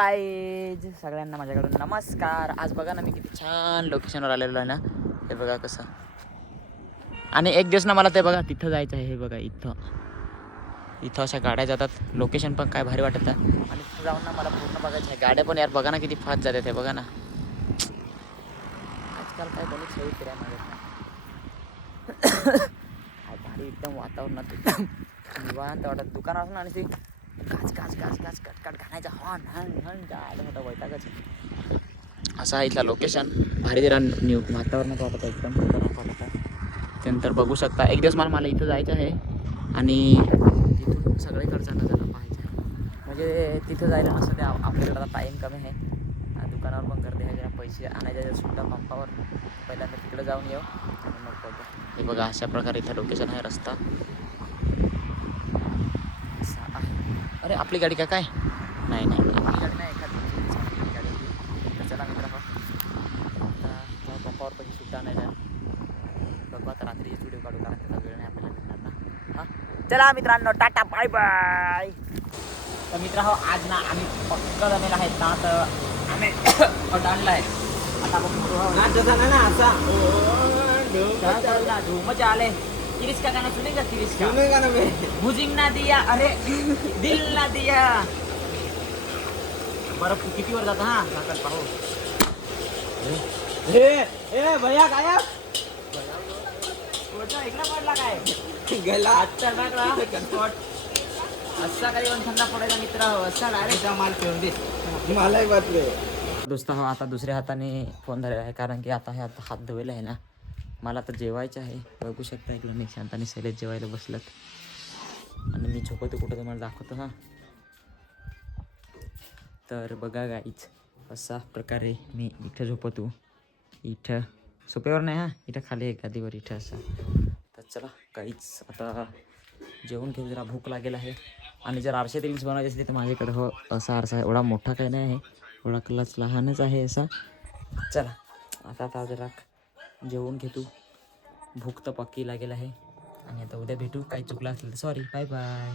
Guys सगळ्यांना माझ्याकडून नमस्कार. आज बघा ना मी किती छान लोकेशनवर आलेलो आहे ना. हे बघा कसं. आणि एक दिवस ना मला ते बघा तिथं जायचं आहे. हे बघा इथं अशा गाड्या जातात. लोकेशन पण काय भारी वाटत आहे. आणि तिथं जाऊन ना मला पूर्ण बघायचं आहे. गाड्या पण यार बघा ना किती फास्ट जातात. हे बघा ना आजकाल काय कोणी सोयी फिराय मागत नाही. भारी एकदम वातावरणात एकदम निवांत वाटत. दुकानावर ना आणि ती काच कटकट घालायचा हॉर्न हन गाडा मोठा वैतागच. असा आहे इथला लोकेशन. भारी जरा न्यू वातावरणात वाटत एकदम वाटत आहे. त्यानंतर बघू शकता एक दिवस मला इथं जायचं आहे आणि तिथून सगळीकडचा नजारा पाहायचा आहे. म्हणजे तिथं जायला नसतं ते आपल्याकडे आता टाईम कमी आहे. दुकानावर पण गर्दी आहे. जरा पैसे आणायचे सुट्टा पंपावर पहिल्यांदा तिकडे जाऊन येऊ आणि मग बघू. हे बघा अशा प्रकारे इथं लोकेशन आहे. रस्ता असा आहे. अरे आपली गाडी का काय नाही आपली गाडी नाही. एखादी गाडी तर चला मित्रांनो आता पंपावर पैसे सुट्टा नाही जाईल. बघू आता रात्री व्हिडिओ काढू कारण त्याचा वेळ नाही आपल्याला भेटणार ना. हां चला मित्रांनो टाटा बाय बाय. तर मित्रांनो आज ना आम्ही पक्का जमेल आहेत ना. तर आम्ही आणला आहे आता आपण धूमच आले. किरिस का गाना सुनेगा? किरिस का गाना में मुझिंग ना दिया अरे दिल ना दिया. बर्फ किती वर जाता. हा जातात पाहू. ए भैया गायब इकडे पडला काय गेला आजचा लागला स्पॉट. असा काही पण थंडा पडायचा मित्र असा डायरेक्ट माल ठेवून दे. मलाही वाटले दोस्त हो. आता दुसऱ्या हाताने फोन धरलेला आहे कारण की आता हे आता हात धुवायला आहे ना. मला तर जेवायचं आहे. बघू शकता इकडं मी शांताने सैलेश जेवायला बसलत आणि मी झोपतो कुठं तुम्हाला दाखवतो. हां तर बघा गाईच अशा प्रकारे मी इथं झोपतो. इथं सोप्यावर नाही. हां इथं खाली आहे गादीवर इथं असं. तर चला काहीच आता जेवण घेऊन जरा भूक लागेल आहे. आणि जर आरशे रील्स बनवायचे असते तर माझ्याकडे हो असा आरसा आहे. एवढा मोठा काही नाही आहे. एवढा क्लास लहानच आहे असा. चला आता जरा जेवण घेतो. भूक तर पक्की लागेल आहे. आणि आता उद्या भेटू. काही चुकलं असेल तर सॉरी. Bye bye.